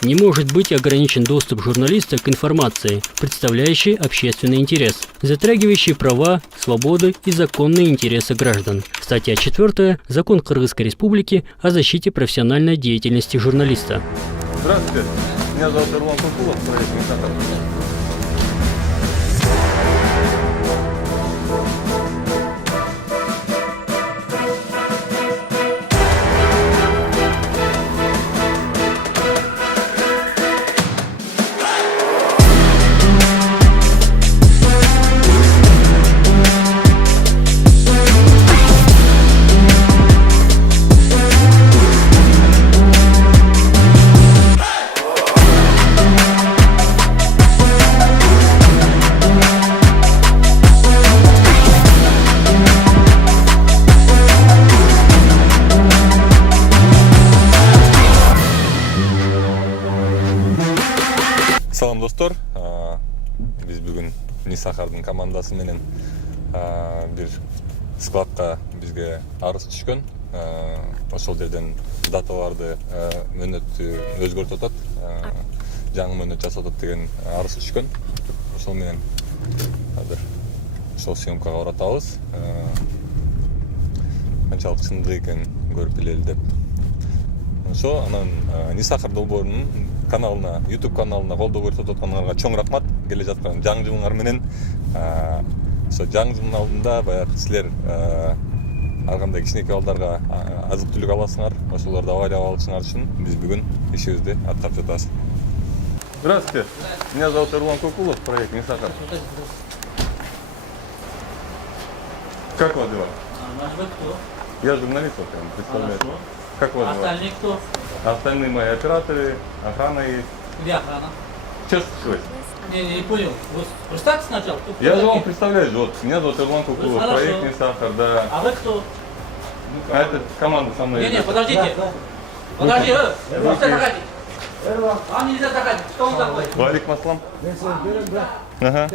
Не может быть ограничен доступ журналиста к информации, представляющей общественный интерес, затрагивающей права, свободы и законные интересы граждан. Статья 4. Закон Кыргызской Республики о защите профессиональной деятельности журналиста. Здравствуйте, меня зовут Ирлан Кукулов, проект «Мисахар». Салам достор, биз бүгүн Нисахардын командасы менен бир складка бизге арыз түшкөн. Ошол жерден даталарды мөөнөттү өзгөртүп атат, жаңы мөөнөт жасап атат деген арыз түшкөн. Ошол менен азыр ошол съемкага баратабыз. Канчалык чындык экенин көрүп билели деп. Ошо анан Нисахар долбоорунун каналына, YouTube каналына колдоо көрсөтүп аткандарга чоң рахмат. Келе жаткан жаңы жылыңар менен ошо жаңы жылдын алдында баягы силер ар кандай кичинекей балдарга азык түлүк аласыңар, ошолорду аварияга алышыңар үчүн биз бүгүн ишибизди аткарып жатабыз. Здравствуйте. Меня зовут Ирлан Кукулов, проект Нисахар. Как вас дела? Вы кто? Я журналист, представляю. Хорошо. Как вас зовут? Остальные кто? Остальные мои операторы, охрана есть. Где охрана? Что случилось? Не понял. Вы представьте сначала. Кто Я же такие? вам представляюсь, вот, меня зовут Ирлан Кукулов, Хорошо. проект Нисахар, да. А вы кто? А это команда со мной. Не, идет. подождите. Подожди, нельзя заходить. Вам нельзя заходить. Кто он такой? Валик Маслам. Ага.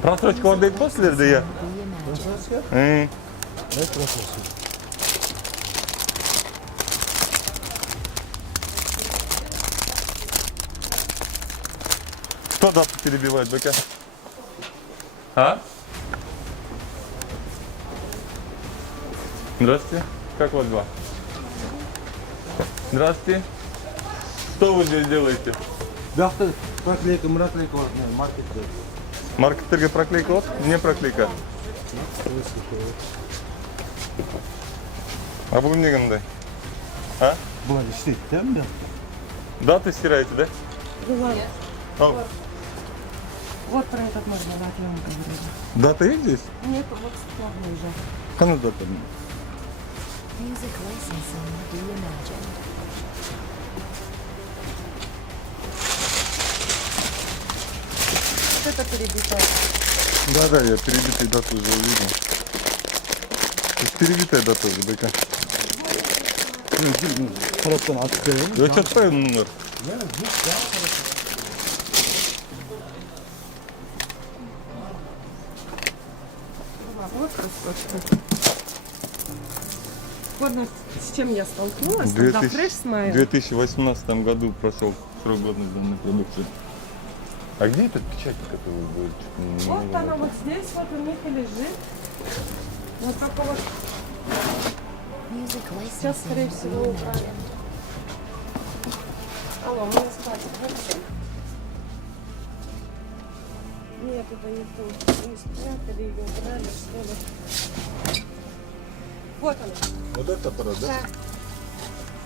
Просрочка var deyip bu sizlerde ya. Кто дату перебивает, БК? А? Здравствуйте. Как вас дела? Здравствуйте. Что вы здесь делаете? Бақта проклейка, мыраклейка бар, маркетте. Маркеттерге проклейка вот? Не проклейка. А бүгін не қандай? А? Бұлар істейді, да, мен? Даты стираете, да? Билайн. А, Вот про этот можно дать, я вам говорю. дата есть здесь? Нет, вот складной уже. Кана дата? Music licensing reimagined. Вот это перебитое. Да, я перебитые даты уже увидел. То есть перебитая дата уже, БК. Тараптан атып беремін. Я что отправил номер? Вот просто. Вот с чем я столкнулась, когда фреш В смайл. 2018 году прошел срок годности данной продукции. А где этот печать, который будет? Вот она вот здесь вот у них и лежит. Вот только вот Music сейчас, скорее licensing всего, убрали. reimagined. Алло, мне спать. Нет, это не то. Не спрятали ее, убрали, что ли. Вот она. Вот этот аппарат, да? Да.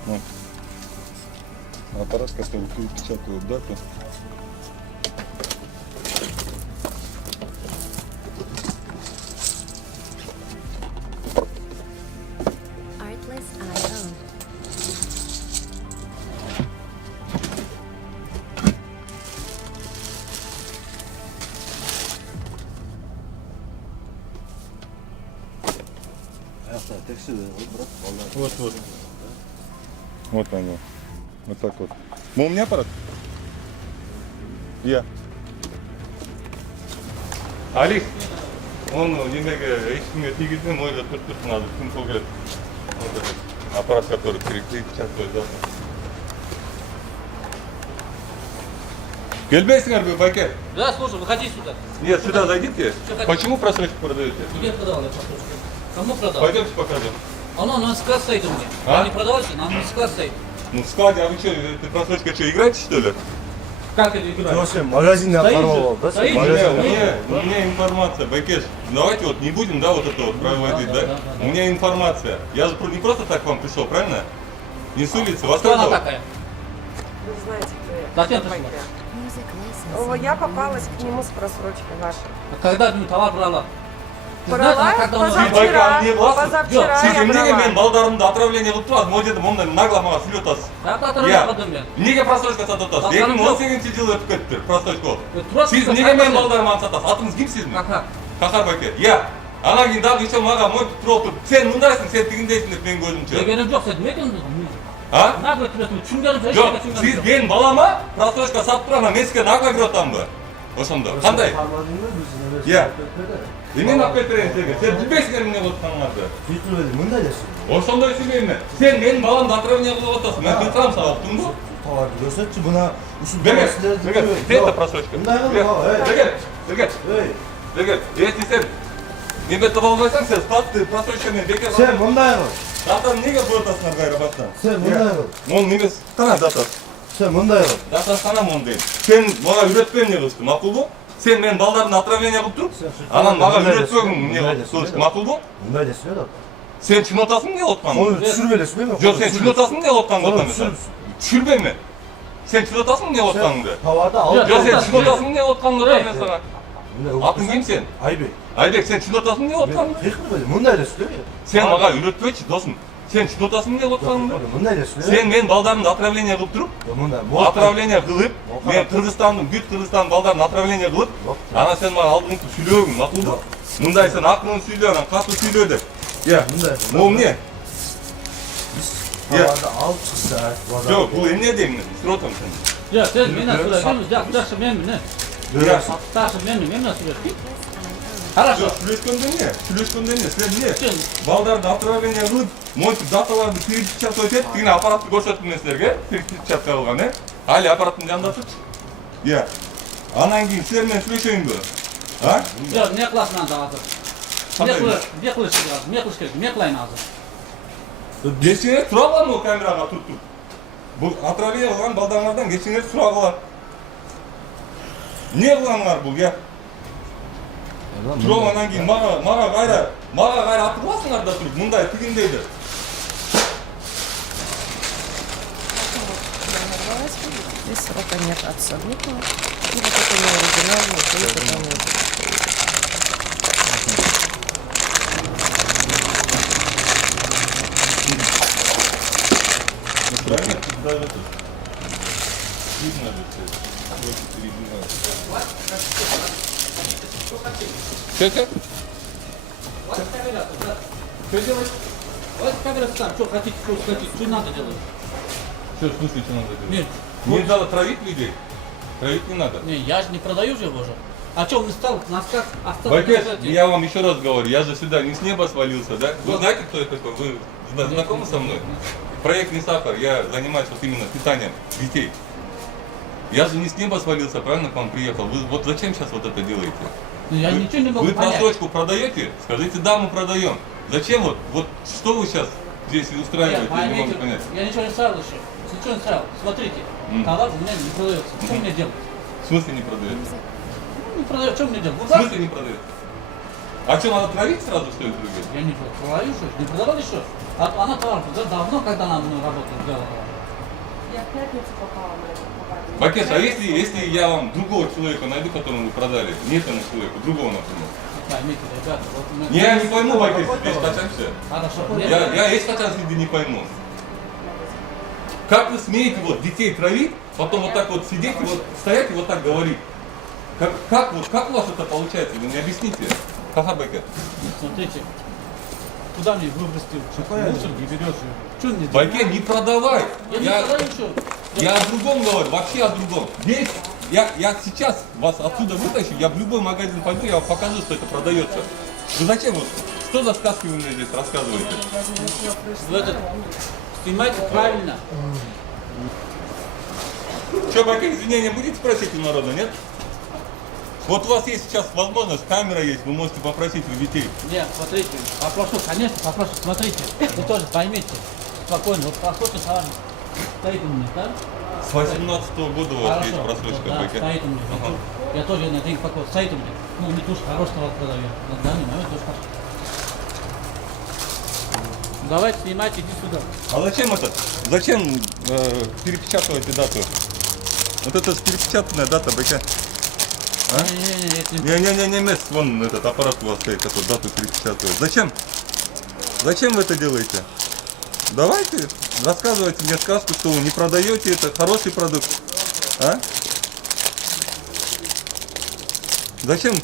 Вот. Аппарат, который перепечатывает дату. Artlist.io. Аяқта тексті брат, балдар. Вот. Вот они. Вот так вот. Ну, у меня аппарат? Я. Алик, он немного ешкімге тигізген, ойда тұрсын азыр күн сол келеді. Аппарат, который переклеит, сейчас дату. Келбейсиңерби, байке? Да, слушай, выходи сюда. Нет, сюда зайдите. Что хотите? Почему просрочку продаете? Где продавал я просрочку? Кому продал? Пойдемте покажем. Оно на склад стоит у меня. А? Я не продавался, но оно на склад стоит. Ну, в складе, а вы что, ты просрочка что, играете, что ли? Как это играть? Вообще магазин оторвал, да? Стоит же. Магазин. У меня информация, Байкеш, давайте вот не будем, да, вот это вот проводить, да? да. У меня информация. Я же не просто так к вам пришел, правильно? Не с улицы, вас Кто она кто? такая? Вы знаете, кто я. Зачем ты Байкер. Music О, licensing. я попалась к нему с просрочкой вашей. А когда ты товар брала? Ты Брала знаешь, когда он позавчера, не властны? позавчера Сіз я неге мен брала. балдарымды отравление қылып тұрады, мол жерде мұндай нагло маған сүйлеп отырсыз. Неге просрочка сатып отырсыз? 2018 жылы өтіп кетті просрочка. Сіз неге мен балдарыма сатасыз? Атыңыз кім сіздің? Қахар Байке. Иә. Анан кейін дағы еще маған мойып тұрып тұр. Сен мұндайсың, сен тигіндейсің деп мен көзімше. Дегенім жоқ, сен демедің А? нагло түресің, түсінгенім Жоқ, сіз мен балама просрочка сатып тұрған, мен сізге нагло кіріп отырмын ба? Ошондо. Қандай? Иә. Мен алып кетірейін сізге. Сен білбейсіңдер міне отырғаныңарды. Сөйтіп мындай десің. Ошондой сөйлеймін. Сен менің баламды отравление қылып отырсың. Мен қылтырамын саған, ұқтың ба? Товарды көрсетші, бұна үшін Бегет, это просрочка. Бегет. Если сен еңбекті болмайсаң, сен статты просрочкамен бекер Сен мындай қыл. Датаны неге бұйыртасыңар қайра бастан? Сен мындай қыл. Оның немес, қана датасы. Сен мындай қыл. Датасы қана мұны дейін. Сен маған үйретпен не қылышты, мақұл бұл? Сен мен балдардың отравление қылып тұрып, анан маған үйретпегің не қылышты, мақұл бұл? Мындай десің еді. Сен шын отасың не отқан? Оны түсіріп елесің бе? Жоқ, сен шын отасың не отқан Оны қылған? Түсірбе мен. Сен шын отасың не отқаныңды? Товарды алып. Жоқ, сен шын отасың не отқаныңды мен саған. Атың кім сен? Айбек. Айбек, сен шын отасың не отқаныңды? Текін мындай десің бе? Сен маған үйретпейші, досым. Сен шын отасың не отқаныңды? Мындай десің бе? Сен мен балдарымды отравление қылып тұрып, Мындай. отравление қылып, мен Қырғызстанның, бүт Қырғызстанның балдарын отравление қылып, ана сен маған алдың сөйлеуің, мақұл ба? Мұндай сен ақылын сөйле, анан қатты сөйле деп. Иә, ол не? Товарды алып шықса. Жоқ, бұл емне деймін, түсір отырмын сен. Жоқ, сен менен сөйлесеңіз, жақсы мен міне. Старшы мен сөйлесейін. Хорошо. Сүйлескенде не? Сен не? Балдарды отравление қылып, мойты даталарды перепечатать етіп, деген аппаратты көрсеттім мен сіздерге, перепечатка қылған, е? Али аппараттың жанында тұршы. Иә. Анан кейін сіздермен сөйлесейін бе? А? Жоқ, не қыласың анда қазір? Не қылыш керек, не қылайын қазір? Кешіңер сұра қалам ол камераға тұрып. Бұл отравление қылған балдарыңардан кешіңер сұра қалам. Не қылғаныңар бұл, иә? Тұрып анан кейін маға қайра атып аласыңар да тұрып, мұндай тігіндейді. Здесь срока нет отсадника. И вот это не оригинальный, то есть это не. Правильно? Даже тут. Видно же все. Что? Что делать? Вот камера там, что хотите, что надо делать? Что, в смысле, что надо делать? Нет. Не надо травить людей? Травить не надо. Не, я же не продаю же его же. А что, он стал на сказ остался? Байкеш, я вам еще раз говорю, я же сюда не с неба свалился, да? Вы знаете, кто я такой? Вы знакомы со мной? Проект «Не сахар», я занимаюсь вот именно питанием детей. Я же не с неба свалился, правильно к вам приехал? Вы вот зачем сейчас вот это делаете? Ну, я ничего не могу Вы понять. просрочку продаете? Скажите, да, мы продаем. Зачем вот что вы сейчас здесь устраиваете? Я не могу понять. Я ничего не ставил еще. Ничего не ставил. Смотрите, товар у меня не продается. Что мне делать? В смысле не продаете? Ну, не продается, что мне делать? В смысле не продаете? А что, надо травить сразу, что ли, другие? Я не продаю, что ли? Не продавали что? А она товар давно, когда она мной работала, делала. Я в пятницу попала на этот товар. Бакеш, а если я вам другого человека найду, которому вы продали, не этому человеку, другого, например? Поймите, ребята, вот у меня... Я не пойму, Бакеш, здесь качаемся. Хорошо, Я есть хотя бы не пойму. Как вы смеете вот детей травить, потом вот так вот сидеть и вот стоять и вот так говорить? Как у вас это получается? Вы мне объясните. Ха-ха, Бакеш. Смотрите, куда мне выбросил? Мусор не берешь. Что мне делать? Бакеш, не продавай. Я не продаю что? Я о другом говорю, вообще о другом. Здесь, я сейчас вас отсюда вытащу, я в любой магазин пойду, я вам покажу, что это продается. Вы зачем вот? Что за сказки вы мне здесь рассказываете? Вы этот, снимайте правильно. Что, Баке, извинения будете просить у народа, нет? Вот у вас есть сейчас возможность, камера есть, вы можете попросить у детей. Нет, смотрите, попрошу, конечно, попрошу, смотрите, вы тоже поймите, спокойно, вот просрочка с вами стоит у меня, да? С 18-го года у вас есть просрочка, да, Баке. стоит у меня. Ага. Я тоже на деньги покупаю, стоит у меня. Ну, мне тоже хорошего продаю. На данный момент тоже хорошо. Давайте снимайте, иди сюда. А зачем перепечатываете дату? Вот это перепечатанная дата, Баке. А? Не, мест, вон этот аппарат у вас стоит, который дату перепечатывает. Зачем? Зачем вы это делаете? Давайте, рассказывайте мне сказку, что вы не продаете, это хороший продукт. А? Зачем?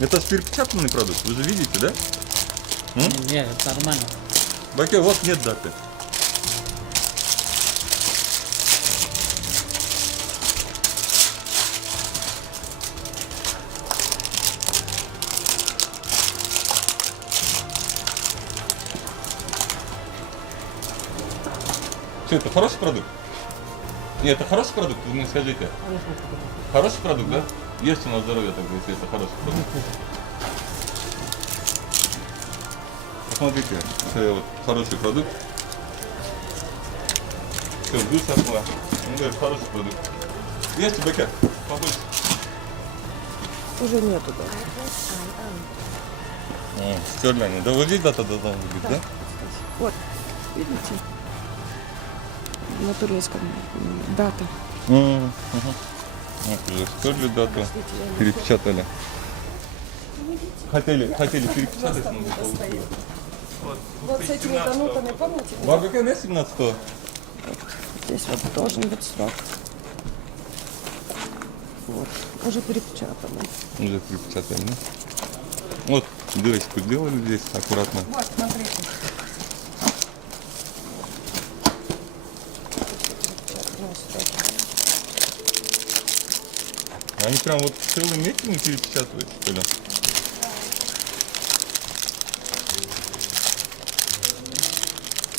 Это же перепечатанный продукт, вы же видите, да? Нет, это нормально. Баке, вот нет даты. Что, это хороший продукт? Нет, это хороший продукт, вы мне скажите. Хороший продукт, да? Ешьте на здоровье тогда, если это хороший продукт. Посмотрите, это вот хороший продукт. Все, высохло. Он говорит, хороший продукт. Ешьте, Баке, побольше. Уже нету, да. Стерли они. Да вот здесь дата должна быть, да? Вот, видите? На турецком дата. Вот уже стерли дату, перепечатали. Хотели перепечатать, но не получилось. Вот с этими донутами, помните? Бабаке на 17-го? Здесь вот должен быть срок. Вот, уже перепечатано. Уже перепечатали, да? Вот дырочку сделали здесь аккуратно. Вот, смотрите. Они прям вот целым метром перепечатывают, что ли?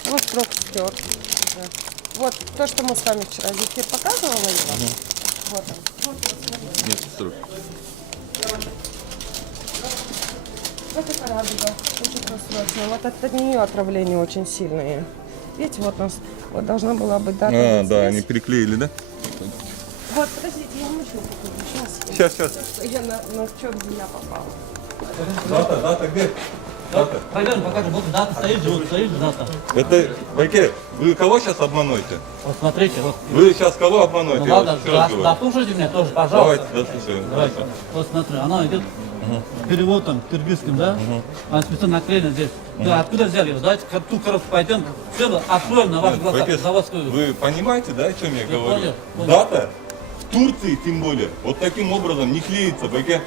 Вот срок стерт. уже. Вот то, что мы с вами вчера зефир показывала. Вот он. Вот, смотрите. Нет, срок. Вот это радуга, очень просроченная. Вот от нее отравления очень сильные. Видите, вот у нас вот должна была быть дата. А, вот да, здесь. они переклеили, да? Вот, подождите, я не могу покажу. Сейчас. Я на черт земля попала. Дата где? Дата. Пойдем, покажем, вот дата стоит же дата. Это, Баке, вы кого сейчас обманываете? Вот смотрите, вот. Вы сейчас кого обманываете? Ну Я ладно, вот еще раз говорю. дослушайте меня тоже, пожалуйста. Давайте, дослушаем. Давайте. Вот смотри, она идет переводом киргизским, да? Она специально наклеена здесь. Да, откуда взяли его? Давайте ту коробку пойдем, все откроем на ваших глазах Баке, заводскую. вы понимаете, да, о чем я говорю? понял. Дата в Турции, тем более, вот таким образом не клеится, Баке.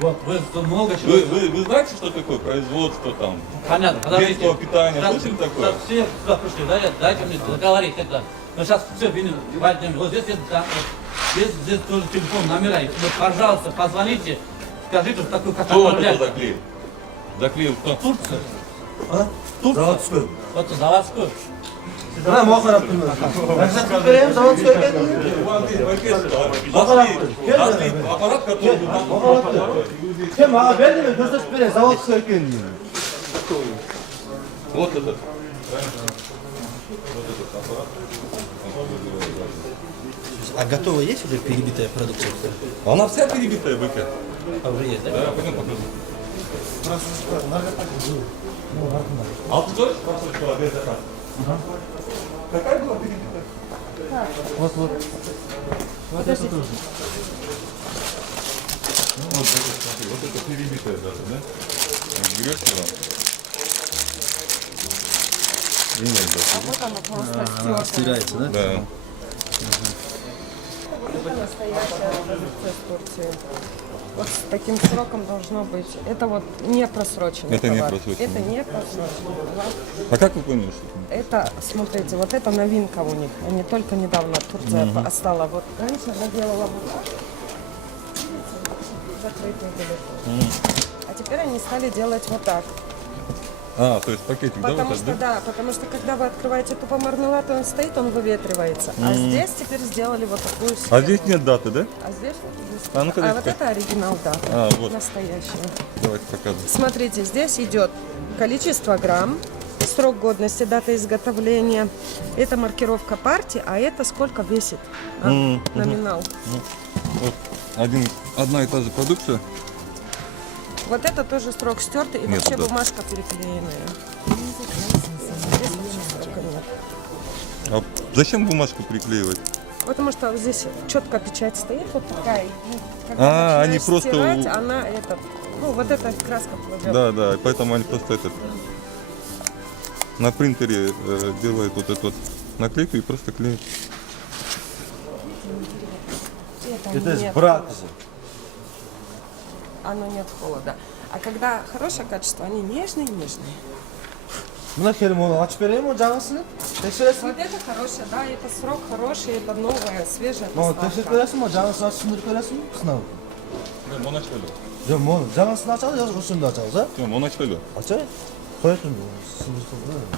Вот, вы тут много чего. Вы знаете, что такое производство там? Понятно, подождите. Детского питания, Сейчас слышали такое? Все сюда пришли, дайте мне договорить это. Но сейчас все, возьмем. Вот здесь, здесь тоже телефон, номера есть. Вот, пожалуйста, позвоните, скажите, что такое, как Кто вот отправлять. это заклеил? Заклеил кто? Турция. А? Турция. Заводской. Вот заводской. Да, мохара пыльный. Берем заводской. Нашли аппарат, который... Kim abi ben de mi? Gösterip bire Zavodskoy ekan diyor. Вот этот. А готовая есть уже перебитая продукция? Она вся перебитая, Баке. А уже есть, да? Да, пойдем покажу. А ты тоже просрочила без заказа? Какая была перебитая? Вот. Подождите. Вот, смотри, вот это перебитая даже, да? Берешь его. И нет, А вот она просто Она стерта. стирается, да? да. Это настоящая продукция с Турции. Вот с таким сроком должно быть. Это вот не просроченный Это не товар. просроченный. Это не просроченный товар. А как вы поняли, что Это, смотрите, вот это новинка у них. Они только недавно Турция стала. Вот раньше она делала вот так. Закрытые были. А теперь они стали делать вот так. А, то есть пакетик, да, Потому вот что, так, да? да, потому что когда вы открываете тупо мармелад, он стоит, он выветривается. А здесь теперь сделали вот такую схему. А здесь нет даты, да? А здесь вот здесь. А ну-ка, вот дайте. это оригинал дата. А, вот. Настоящая. Давайте показываем. Смотрите, здесь идет количество грамм, срок годности, дата изготовления. Это маркировка партии, а это сколько весит номинал. Вот одна и та же продукция. Вот это тоже срок стертый и Нет, вообще да. бумажка переклеенная. Music licensing Здесь вообще срока нет. А зачем бумажку приклеивать? Потому что вот здесь четко печать стоит, вот такая. И когда А, начинаешь они просто стирать, у- она это, ну вот эта краска плывет. Да, да, поэтому они просто на принтере делают вот эту вот наклейку и просто клеят. Это нет, брак. оно нет холода. А когда хорошее качество, они нежные-нежные. Мына херім оны açıp берейін ма жаңасын? Тексересің? Вот это хорошее, да, это срок хороший, это новая, свежая Оны поставка. тексеріп бересің ма? Жаңасын açып түсіндіріп бересің ма? Сынау. Оны açпайды. Жоқ, мұны жаңасын açамыз, жазғы үстінде açамыз, а? Жоқ, оны açпайды. Açayын. Қоятын сындырып.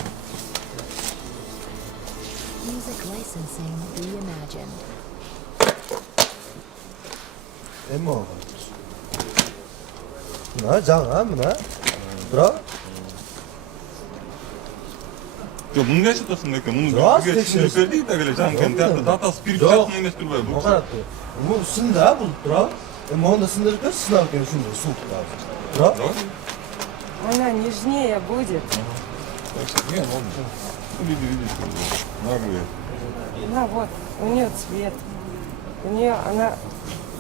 music licensing reimagined. Emmi oğlum. Mına жаңа, мына. Бра. Жоқ, мұны не айтасың екен? Мұны Рас, бізге түсіндіріп тексересің. бердік та келе жаңағы Жоқ, датасы жоқ. перепечатанный емес тұр ғой. О қарапты. Бұл сынды, а, бұл, бра. Emmi оны да сындырып бер, сынау екен үшін суық қазір. Бра. Давай. Она нежнее будет. Не, ну, видишь, наглые. Ну вот, у нее цвет. У нее она...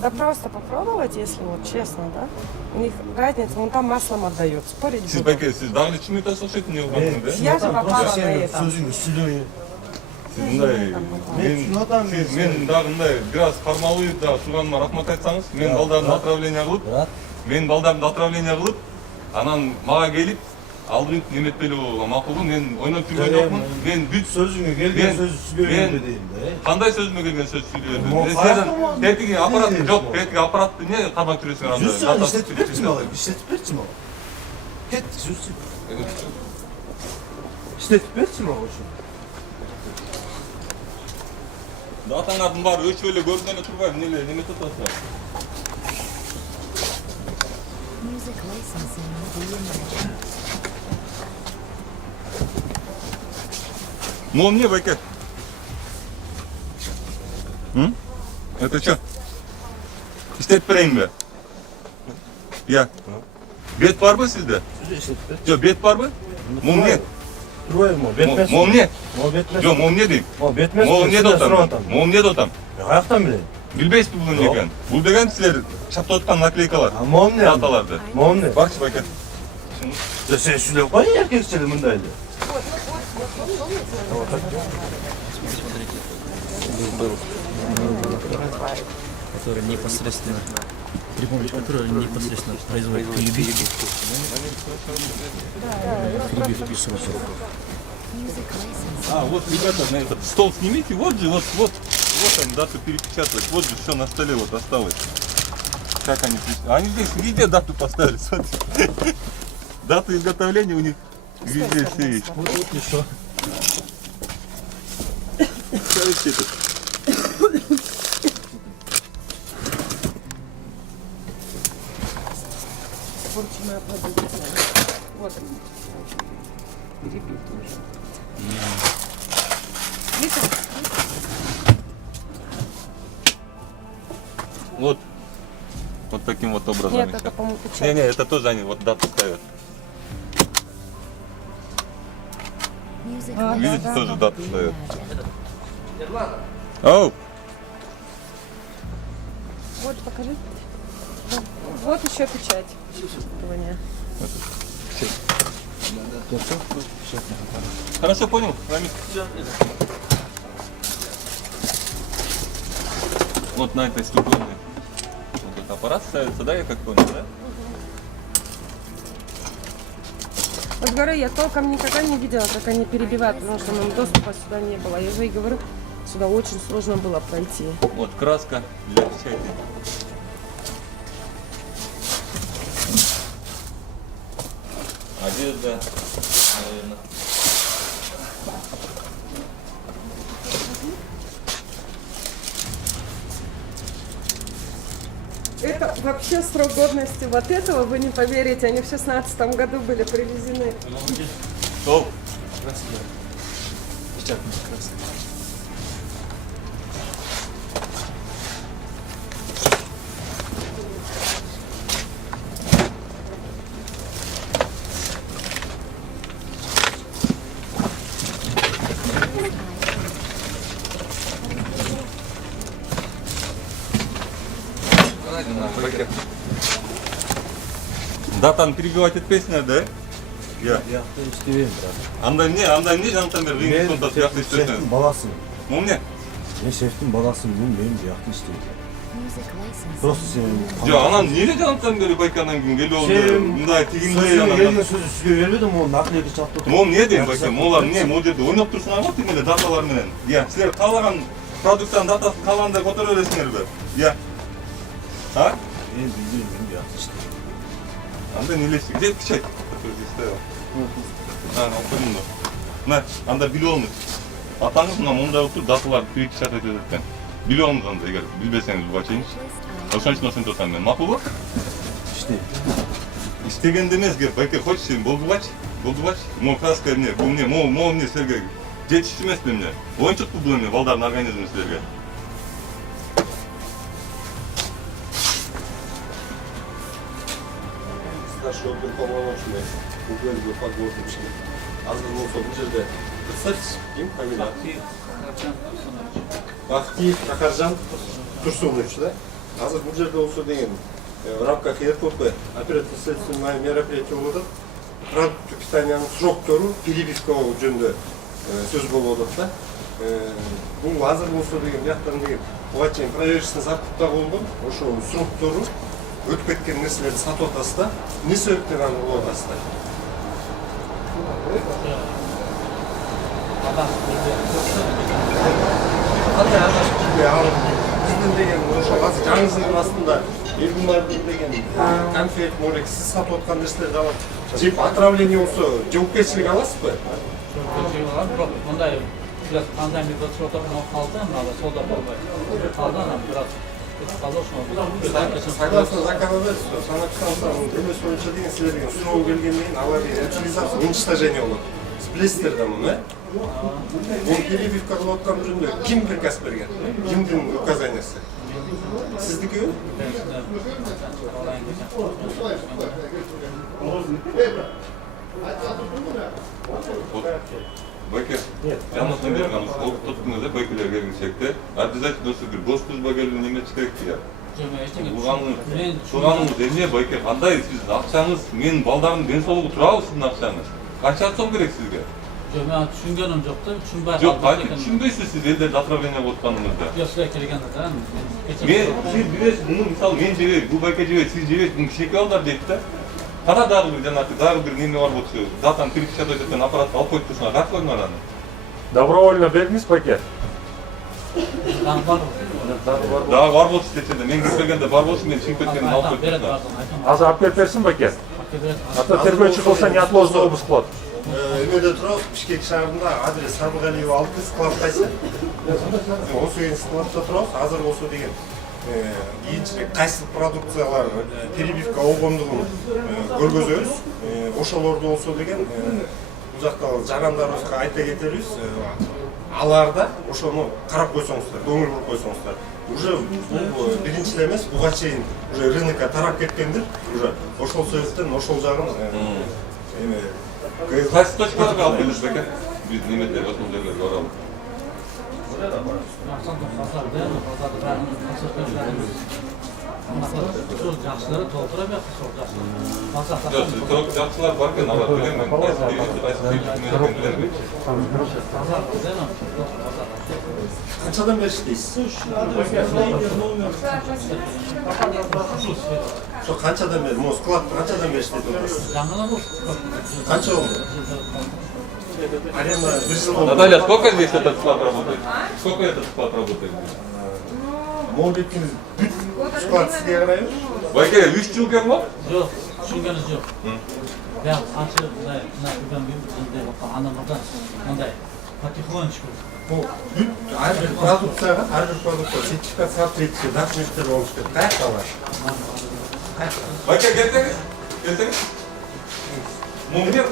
Да просто попробовать, если вот честно, да? У них разница, вон там маслом отдает. Спорить Сіз буду. бәке, сіз дағыны түсінбей тасушайды не болғанын, да? Я же попала на это. Сөзіңді сүйлеуін. Сіз мындай, мен дағындай біраз формалы да тұрғаныма рахмат айтсаңыз, мен балдарымды отравление қылып, Брат. мен балдарымды отравление қылып, анан мага келіп, алдын неметпелі болуға мақұл ғой, мен ойнап жүрген жоқпын, мен бүт Sözüңе келген сөз сүйлеуін мен деймін да. қандай сөзіме келген сөз сөйлеп Мо, бердім. қаяқтан Сен ол? тетіге аппарат Не, жоқ, жоқ. тетіге аппаратты не қабан түресің анда. Жүз саған işletip берші маған, işletip берші маған. Кетті, жүз саған. İşletip берші маған үшін. Датаңардың бары өшіп эле көргөнө турбайбы, неме тотосуңар? Music licensing reimagined. Ну, мне, байке. Это что? İşletip bereyim be. Ya. Бет барбы сизде? Жүз işletip берші. Жоқ, бет барбы? Мом не? Тұрбайым ол, бетмес. Мом не? Ол бетмес. Жоқ, мом не дейм. Ол бетмес. Мом не дотам? Мом не дотам? Аяқтан білейін. Билбейсизби бул эмне экенин? Бул деген силер чаптап аткан наклейкалар. А мом не? Даталарды. Мом не? Бакчы байке. Ja sen süйлеп қой, еркекшілі мұндайды. Который непосредственно, при помощи которого непосредственно производит перебивки. Перебив вписывается. Music licensing. А, вот, ребята, на этот стол снимите, вот же, вот они дату перепечатывать, вот же все на столе вот осталось. Как они пишут? Они здесь везде дату поставили, смотри. Дату изготовления у них везде все есть. Вот еще. Смотрите это. Испорченная продукция. Вот. Перебит уже. Видите? Вот. Вот таким вот образом. Нет, они это, щас. по-моему, печать. Не, это тоже они вот дату ставят. Music Видите, licensing тоже дату ставят. reimagined. Оу! Вот, покажи. Вот еще печать. Ваня. Хорошо понял, Рамиль? Вот на этой ступени вот этот аппарат ставится, да, я как понял, да? Вот говорю, я толком никогда не видела, как они перебивают, потому что нам доступа сюда не было. Я же и говорю, сюда очень сложно было пройти. Вот краска для печати. А Одежда, наверное. Это вообще срок годности вот этого, вы не поверите, они в 16-м году были привезены. Сол. Красиво. Печатно, красиво. Датаны перебивать етпейсіңдер, да? Иә. Яқты істеймін, брат. Андай не жаңтан бері реңді сонтасы яқты шефтің істейсің? баласымын. Бұл не? Мен шефтің баласымын, мен яқты істеймін. Music licensing. Просто сен... Жоқ, анан неге жаңтан бері байканан кейін келі олды? Мұндай тегіндей Сөзге анан. келген сөзі сізге бермедім, ол нақлиеті чапты отыр. Мол не дейін байкан? Молар не? Мол жерде ойнап тұрсыңар ғой тегінде даталар менен. Иә, сілер қалаған продукцияның датасын қалғанда көтере бересіңер бе? Иә. А? Мен білмеймін, мен яқты істеймін. Анда нелесің? Где печать? Который стоял. Алып на, анда билионы. Атаңыз мына мұнда отыр, даталарды перепечатать етеді екен. Билионы анда, егер білбесеңіз бұға чейін. Ошон үчүн ошентип атам мен. Макул ба? İşte. Истегенде эмес, байке, хочешь сен болдубач? Мо краска эмне, бул эмне, мо эмне силерге жетиш эмес эмне. Оюнчук бул эмне, балдардын организми силерге. Старший оперуполномоченный УФСБ подводничный. Азыр болсо бул жерде представьтесь, ким фамилия? Бактиев Кахаржан Турсунович, да? Азыр бул жерде болсо деген в рамках РПП оперативно-следственное мероприятие болуп атат. Продукты питаниянын сроктору перебивка жөнүндө сөз болуп атат да. Бул азыр болсо деген бияктан деген буга чейин проверочный закупта болгон, ошо сроктору өтүп кеткен нерселерди сатып атасыз да. Эмне себептен аны болуп атасыз да? Биздин деген ошо азыр жаңыңыздын астында Элгунардын деген конфет, молек, сиз сатып аткан нерселерди алып жеп отравление болсо жоопкерчилик аласызбы? Бирок мындай biraz pandemiya o'tib qoldi, mana solda bo'lmay. Qoldi, ana biraz Согласно законодательству, санэпидстанциянын эмес боюнча деген силерге суроо келгенден кийин алар утилизация, уничтожение болот. Сплестерде муну, бул перебивка кылып аткан жөнүндө ким приказ берген? Кимдин указаниясы? Сиздикиби? Байке, жаңылыктан берген ол туттуңуз байкелерге келсекте, обязательно ошо бир госплужба келип неметиш керек я. Суганыңыз эмне байке, кандай сиздин акчаңыз, менин балдарымдын ден соолугу турабы сиздин акчаңыз? Канча сом керек сизге? Жок, мен түшүнгөнүм жок да, түшүнбөй Жок, кантип түшүнбөйсүз сиз элдерди отравление болуп атканыңызды. Жок, силер келгенде да. Сиз билесиз, муну мисалы мен жебейт, бул байке жебейт, сиз жебейт, муну кичинекей балдар жейт да. Кана дагы бир жанагы дагы бир неме бар болчу, датаны перепечатать эткен аппаратты алып коюп турсуңар, кантип койдуңар аны? Добровольно бердиңиз пакет? Дагы бар болчу деченде, мен кирип келгенде бар болчу, мен чыгып кеткенде алып коюп турсуңар. Азыр алып келип берсин пакет? Ата тергөөчү болсо неотложный обыск болот. Эмеде турабыз, Бишкек шаарында адрес Сабыргалиева 6 склад кайсы? Осы деген складта турабыз, азыр болсо деген кийинчерээк кайсы продукциялар перебивка болгондугун көргөзөбүз. Ошолорду болсо деген бул жакта жарандарыбызга айта кетебиз. Аларда ошону карап койсоңуздар, көңүл буруп койсоңуздар. Уже бул биринчи эле эмес, буга чейин уже рынокко тарап кеткендир. Уже ошол себептен ошол жагын эме Кайсы точкаларга алып келдиңиз беке? Биз немеде ошол жерлерге барабыз. Жакшылары толтура бер, жакшылары. Жок, жакшылар бар экен, алар билем мен. канчадан бериш дейсиз? Ошо канчадан бери, могу склад канчадан бериш деп атасыз? Жаңылар бул. Канча болду? Аренда 1 жыл болду. Наталья, сколько здесь этот склад работает? Сколько этот склад работает? Могу дейт склад сизге карайбы? Байке, 3 жыл экен го? Жок, tushunganingiz yo'q. Ya ancha bunday anamlardan bunday потихонечку. Bu har bir produksiyaga, har bir produksiya sertifikat sotib etishga dokumentlar bo'lishi kerak. Qayerda var? Aka, kelsangiz. Kelsangiz. Mumni qilib.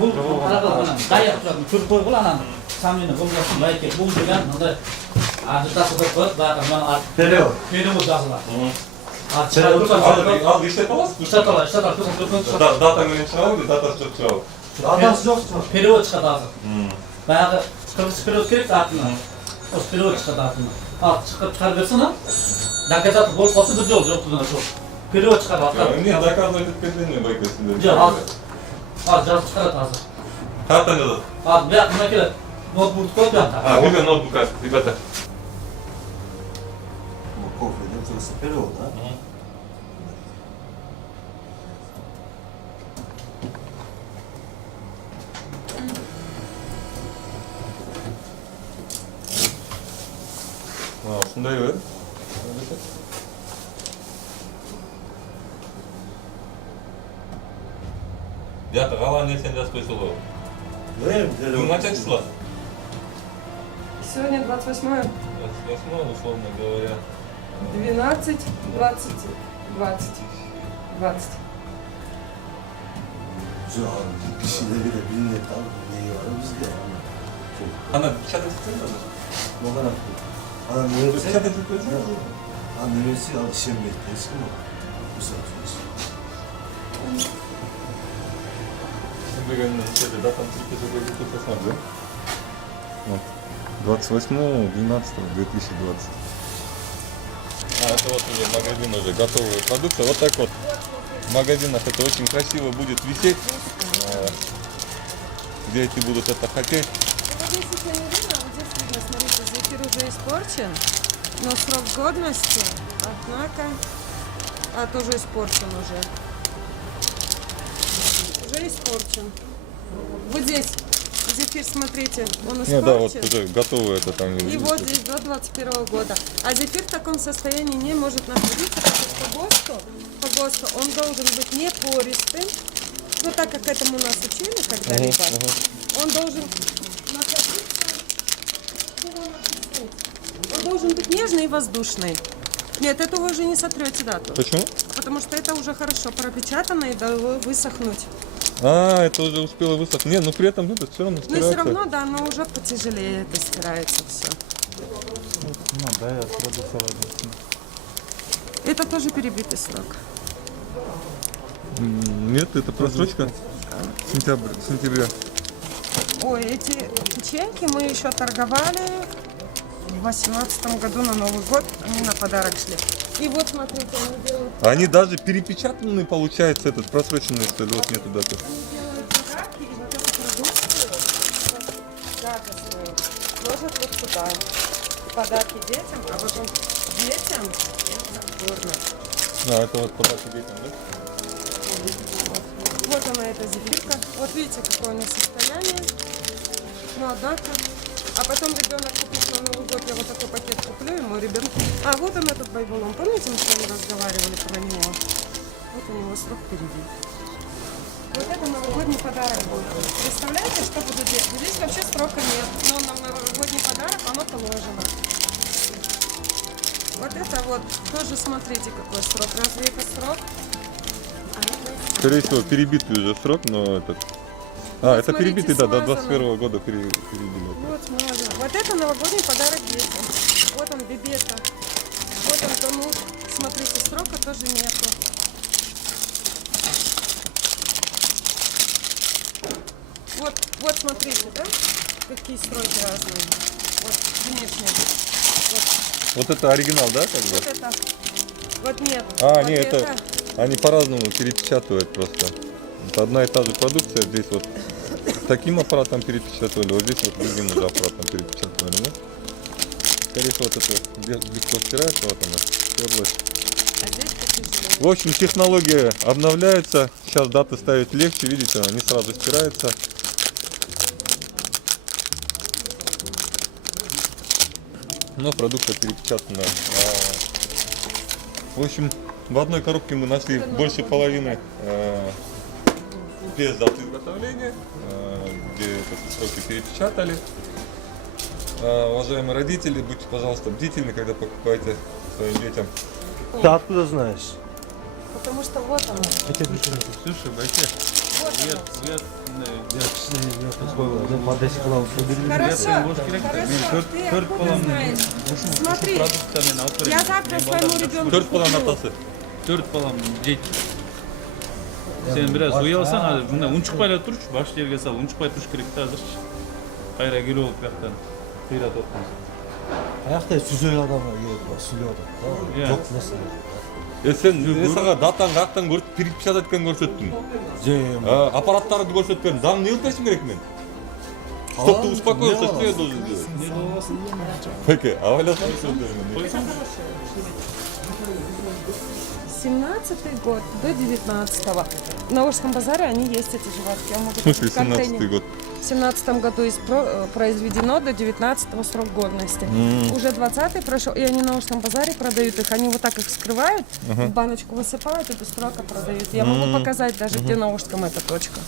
Bu qanaqa bilan dayaq turadi. Ko'rib qo'ygan anani. Samini bo'lmasin, layka bu degan bunday agitatsiya qilib, ba'zi mana Период. перевод жазылadi. Al işlet olmaz. İşte Data menен çıkıyor, data çıkıyor. Adası yok. перевод chiqadi hozir. Баягы qirg'iz перевод kerak артына. O'sha перевод chiqadi артына. Chiqarib bersana. Доказательство bo'lib qolsa bir joy yo'q tuzana shu. Перевод chiqadi артына. Не, доказывать etmediğini bakıyorsun. Yo'q, hozir. Hozir jozib chiqaradi hozir. Qayerdan yozadi? Hozir bu yoqqa nima kerak? Notebook qo'yib bu yoqqa. А, вот ноутбук, ребята. Bu кофе, это период, да? Şunday ver. Ya kalan ne sen жазып қойса болады. Бүгін қанша число? Сегодня 28, 28, условно говоря. 12, 20, 20, 20. Güzel. Bir şeyde bile bilmiyor tabi. Neyi var bizde. Ana dışarıda tutuyor Ne kadar? Ana neresi? Dışarıda tutuyor. Ana neresi? Alışım bekle. Eski mi? Güzel. Выгодно, да, там 3 тут посмотрим. 28.12.2020. Это вот уже магазин, уже готовая продукция. Вот так вот в магазинах это очень красиво будет висеть. Дети будут это хотеть. Вот здесь еще не видно, вот здесь видно, смотрите, зефир уже испорчен, но срок годности, однако, тоже испорчен уже. Уже испорчен. Вот здесь зефир, смотрите, он испорчен. Ну да, вот уже готово это там. И вот здесь до 21 года. А зефир в таком состоянии не может находиться, потому что по ГОСТу он должен быть не пористым. Ну так как этому нас учили когда-либо, он должен находиться, он должен быть нежный и воздушный. Нет, это вы уже не сотрете дату. Почему? Потому что это уже хорошо пропечатано и должно высохнуть. А, это уже успело высохнуть. Не, но при этом это все равно Но стирается. все равно, да, но уже потяжелее это стирается все. Это тоже перебитый срок. Нет, это просрочка. Сентября. Ой, эти печеньки мы еще торговали в 2018 году на Новый год. Они на подарок шли. И вот, смотрите, они делают... Они даже перепечатанные, получается, этот просроченный, что ли, вот нету даты. Они делают подарки, и вот эту продукцию ягодную ложат вот сюда. Подарки детям, а потом детям это форма. А, это вот подарки детям, да? Вот она, эта зефирка. Вот видите, какое у нее состояние. Ну, однако. А потом ребенок купит на Новый год, я вот такой пакет куплю ему, ребенку. А вот он этот байболом. Помните, мы с вами разговаривали про него? Вот у него срок впереди. Вот это новогодний подарок будет. Представляете, что буду делать? Здесь вообще срока нет, но на новогодний подарок оно положено. Вот это вот, тоже смотрите, какой срок. Разве это срок? Скорее всего, перебитый уже срок, но этот... А, Вот это смотрите, перебитый, да, до смазано. 21 года перебили. Вот смазано. Вот это новогодний подарок детям. Вот он, бебета. Вот он, тому. Смотрите, срока тоже нету. Вот смотрите, да? Какие сроки разные. Вот внешне. Вот это оригинал, да, как бы? Вот это. Вот нет. А, вот не, это... Они по-разному перепечатывают просто. Это одна и та же продукция. Здесь вот таким аппаратом перепечатывали, вот здесь вот другим уже аппаратом перепечатывали. Да? Скорее всего, вот это легко стирается, вот она стерлась. А здесь потяжелее. В общем, технология обновляется. Сейчас даты ставить легче, видите, они сразу стираются. Но продукция перепечатанная. В общем, В одной коробке мы нашли больше половины без даты изготовления, где эти сроки перепечатали. Уважаемые родители, будьте, пожалуйста, бдительны, когда покупаете своим детям. Ты откуда знаешь? Потому что вот оно. Слушай, Байке, Вот оно. Хорошо, Хорошо, ты откуда знаешь? Смотри, я завтра своему ребенку Төрт баланың куплю. атасы. 4 балам жейт. Сен бираз уялсаң, азыр мына унчукпай эле турчу, баш жерге сал, унчукпай туруш керек да азырчы. Кайра келип алып бияктан кыйратып атпайсың. Аяқта сүзөөл адамға келеді бар, сүйлөп атат да. Иә. Жоқ нәрсе. Сен сага датаны каяктан көрүп перепечатать эткенин көрсөттүм. Аппараттарды көрсөткөн. Дагы эмне кылып беришим керек мен? Чтоб ты успокоился, что я должен делать? Байке, а ойласаң сөздөрүңдү. 17-й год до 19-го. На Волжском базаре они есть, эти жвачки. В смысле 17-й год? В 17 году произведено, до 19-го срок годности. Уже 20-й прошел, и они на Волжском базаре продают их. Они вот так их вскрывают, в баночку высыпают, и без срока продают. Я могу показать даже, где на Волжском эта точка.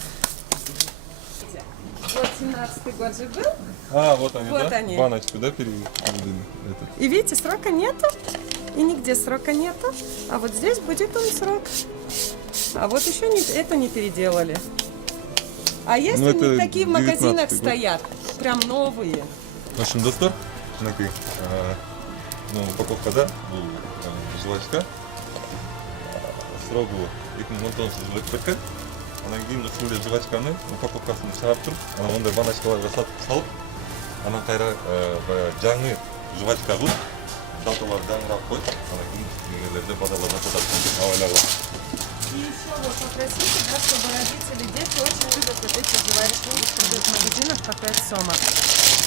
Вот 17-й год же был. Вот они, Вот да? они. Баночку, да, перевели? И видите, срока нету. И нигде срока нету. А вот здесь будет он срок. А вот еще это не переделали. А есть Ну, они это такие в магазинах 19-й год. стоят, прям новые. В общем, достор, мынакей, упаковкада бул жвачка. Срогу 2019 жылы өтүп кеткен. Анан кийин ушул эле жвачканы упаковкасын чыгарып туруп, анан ондай баночкаларга салып, анан кайра баягы жаңы жвачка кылып, даталар жаңыраак коюп, анан кийин нелерде базарларда сатат. Абайларга. И еще вот попросите, да, чтобы родители, дети очень любят вот эти жвачки, в магазинах по 5 сомов.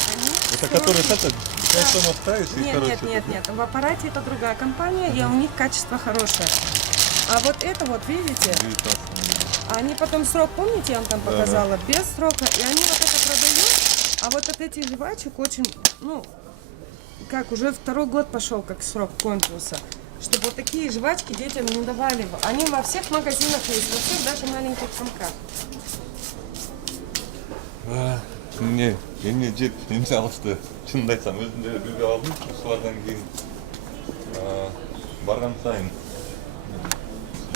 Они Это сроки- которые это 5 сомов ставишь и, Нет, короче... нет. В аппарате это другая компания, и у них качество хорошее. А вот это вот, видите, 19. они потом срок, помните, я вам там Да, показала, без срока, и они вот это продают, а вот от этих жвачек очень, ну, как, уже второй год пошел, как срок кончился, чтобы вот такие жвачки детям не давали. Они во всех магазинах есть, во всех даже маленьких сумках. Эмне жеп, эмне алышты. Чынымды айтсам, өзүм деле билбей калдым. Ушулардан кийин барган сайын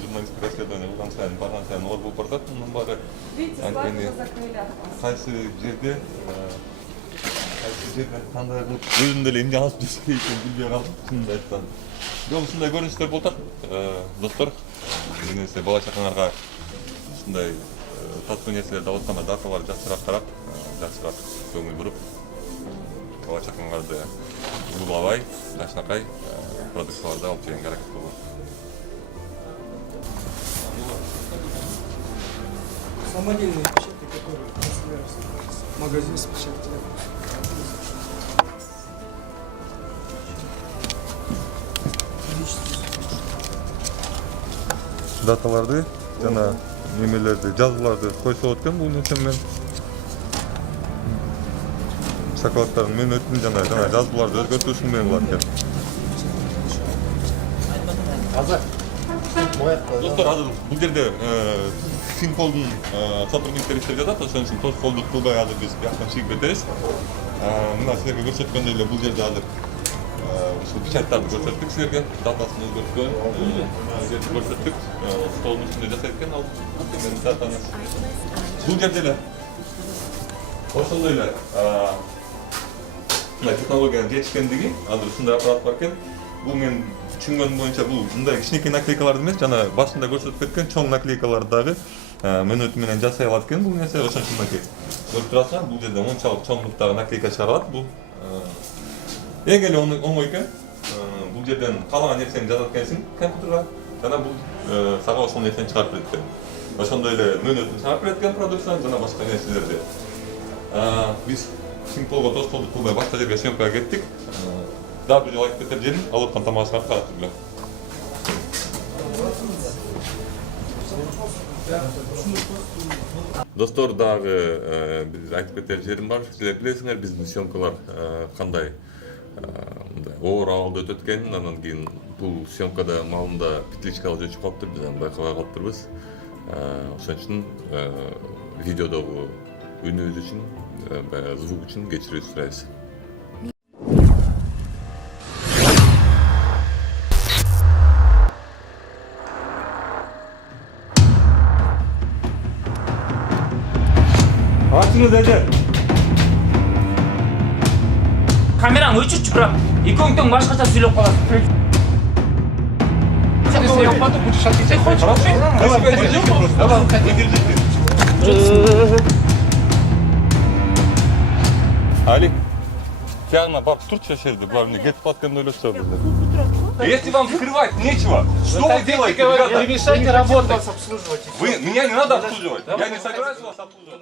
журналисттик расследование кылган сайын барган сайын оор болуп баратат. Мунун баары Видите, анткени сладкого закрыли от вас. кайсы жерде кандай кылып өзүм деле эмне алып жүрсөк экенин билбей калдым. Чынымды айтсам. Бирок ушундай көрүнүштөр болуп атат. Достор, эмесе бала чакаңарга ушундай таттуу нерселерди алып атканда даталар жакшыраак карап, жакшыраак көңүл буруп, бала чакаңарды улуулабай, жакшынакай продукцияларды алып жегенге аракет кылган. Самодельные печати, которые в магазине с печатями. Даталарды жана немелерди, жазууларды койсо экен бул нерсе менен. Шоколаддардын мөөнөтүн жана жазууларды өзгөртүүсү менен болот экен. Достор, азыр бул жерде Синполдун сотрудниктери иштеп жатат, ошон үчүн тоскоолдук кылбай азыр биз бияктан чыгып кетебиз. Мына силерге көрсөткөндөй эле бул жерде азыр ушул печаттарды көрсөттүк силерге, датасын өзгөрткөн, жерди көрсөттүк, столдун үстүндө жасайт экен ал менин датаны. Бул жерде эле ошондой эле технологиянын жетишкендиги, азыр ушундай аппарат бар экен. Бул мен түшүнгөнүм боюнча бул мындай кичинекей наклейкалар эмес, жана башында көрсөтүп кеткен чоң наклейкалар дагы мөөнөтү менен жасай алат экен бул нерсе. Ошон үчүн мынакей көрүп турасыздар, бул жерде мончалык чоңдуктагы наклейка чыгарылат. Бул эң эле оңой экен. Бул жерден каалаган нерсени жазат экенсиң компьютерге, жана бул сага ошол нерсени чыгарып берет экен. Ошондой эле мөөнөтүн чыгарып берет экен продукцияны жана башка нерселерди. Биз Синполго тоскоолдук кылбай башка жерге съемкага кеттик. Дагы бир жолу айтып кетер жерим, алып аткан тамашаны карап туругула. Достор, дагы биз айтып кетер жерим бар. Силер билесиңер, биздин съемкалар кандай оор абалда өтөт экенин, анан кийин бул съемкада маалында петличкалар өчүп калыптыр, биз аны байкабай калыптырбыз. Ошон үчүн видеодогу үнүбүз үчүн, баягы звук үчүн кечирүү сурайбыз. Ачыңыз деди. Камераны өчүрчү, бирок экөөң тең башкача сүйлөп каласың. Алик, тягна барып турчу жерде, булар эмне кетип калат деп ойлошо. Если вам скрывать нечего, что вы делаете, ребята? Не мешайте работать. Вы меня не надо обслуживать. Я не собираюсь вас обслуживать.